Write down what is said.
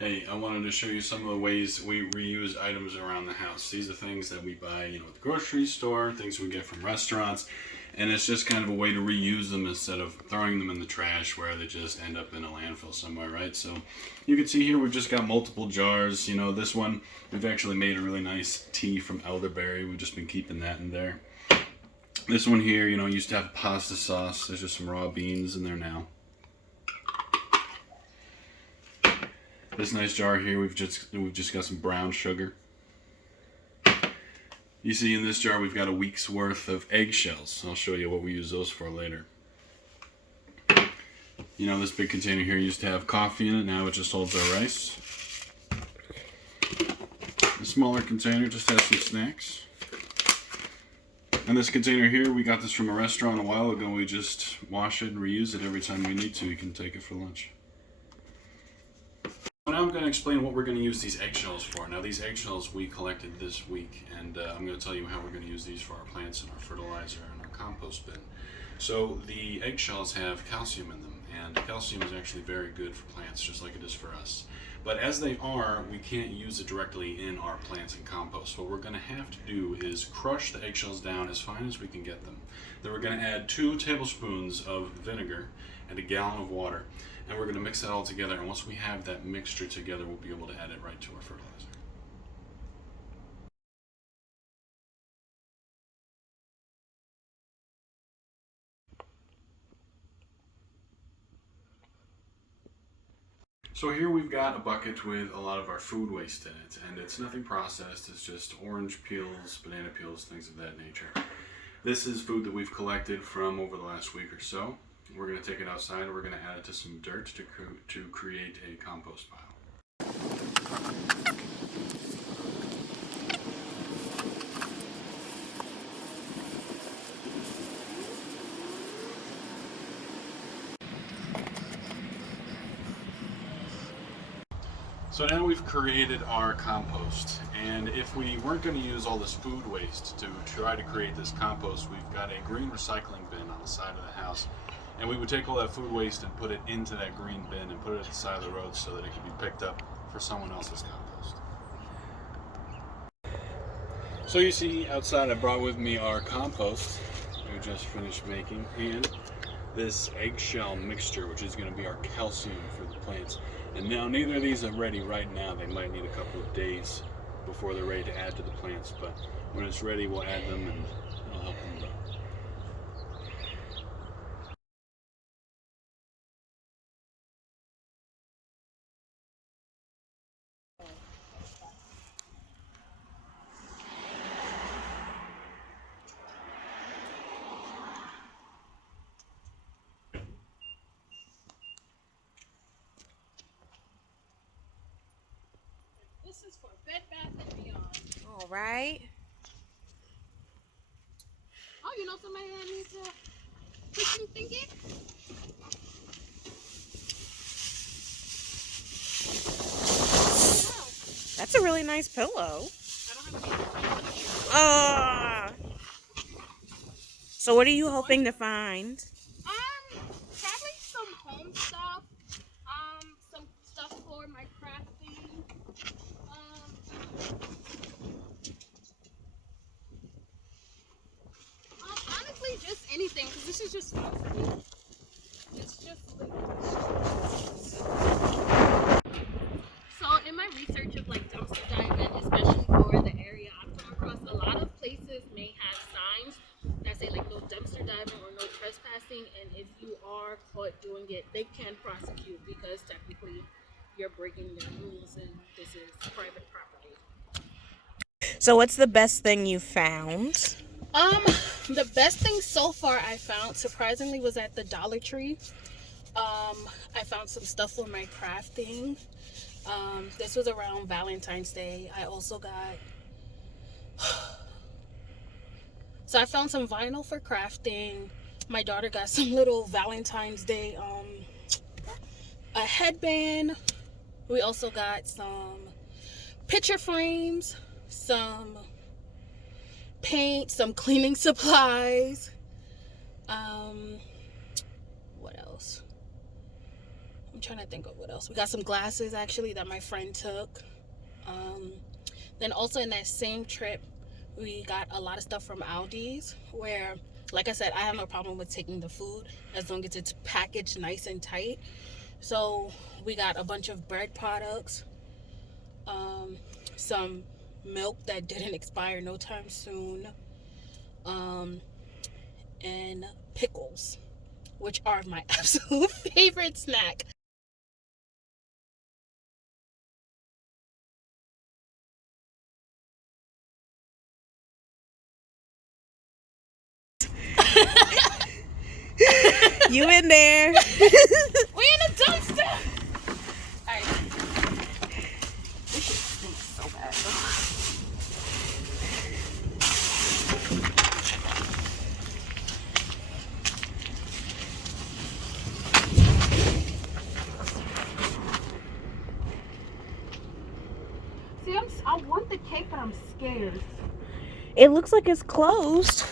Hey, I wanted to show you some of the ways we reuse items around the house. These are things that we buy, at the grocery store, things we get from restaurants, and it's just kind of a way to reuse them instead of throwing them in the trash where they just end up in a landfill somewhere, right? So you can see here we've just got multiple jars. This one, we've actually made a really nice tea from elderberry. We've just been keeping that in there. This one here, used to have pasta sauce. There's just some raw beans in there now. This nice jar here, we've just got some brown sugar. You see in this jar we've got a week's worth of eggshells. I'll show you what we use those for later. This big container here used to have coffee in it. Now it just holds our rice. The smaller container just has some snacks. And this container here, we got this from a restaurant a while ago. We just wash it and reuse it every time we need to. We can take it for lunch. Now I'm going to explain what we're going to use these eggshells for. Now these eggshells we collected this week, and I'm going to tell you how we're going to use these for our plants and our fertilizer and our compost bin. So the eggshells have calcium in them, and calcium is actually very good for plants, just like it is for us. But as they are, we can't use it directly in our plants and compost. What we're going to have to do is crush the eggshells down as fine as we can get them. Then we're going to add 2 tablespoons of vinegar and a gallon of water. And we're going to mix that all together, and once we have that mixture together, we'll be able to add it right to our fertilizer. So here we've got a bucket with a lot of our food waste in it, and it's nothing processed. It's just orange peels, banana peels, things of that nature. This is food that we've collected from over the last week or so. We're going to take it outside and we're going to add it to some dirt to create a compost pile. So now we've created our compost, and if we weren't going to use all this food waste to try to create this compost, we've got a green recycling bin on the side of the house, and we would take all that food waste and put it into that green bin and put it at the side of the road so that it could be picked up for someone else's compost. So you see outside I brought with me our compost we just finished making, and this eggshell mixture, which is going to be our calcium for the plants. And now neither of these are ready right now. They might need a couple of days before they're ready to add to the plants, but when it's ready we'll add them and it'll help them grow. This is for Bed Bath & Beyond. All right. Oh, somebody that needs to put some thinking? That's a really nice pillow. I don't have a Ah. So what are you hoping to find? Probably some home stuff. Some stuff for my crafting. Honestly, just anything, because this is just fun for me. It's just like... So in my research of like dumpster diving, especially for the area I've come across, a lot of places may have signs that say like no dumpster diving or no trespassing, and if you are caught doing it, they can prosecute because technically you're breaking their rules and this is private property. So what's the best thing you found? The best thing so far I found, surprisingly, was at the Dollar Tree. I found some stuff for my crafting. This was around Valentine's Day. I also got... So I found some vinyl for crafting. My daughter got some little Valentine's Day, a headband. We also got some picture frames, some paint, some cleaning supplies. What else? I'm trying to think of what else. We got some glasses actually that my friend took. Then also in that same trip, we got a lot of stuff from Aldi's where, like I said, I have no problem with taking the food as long as it's packaged nice and tight. So we got a bunch of bread products, some milk that didn't expire no time soon, and pickles, which are my absolute favorite snack. You in there? We in a dumpster. Alright. This shit stinks so bad. See, I want the cake, but I'm scared. It looks like it's closed.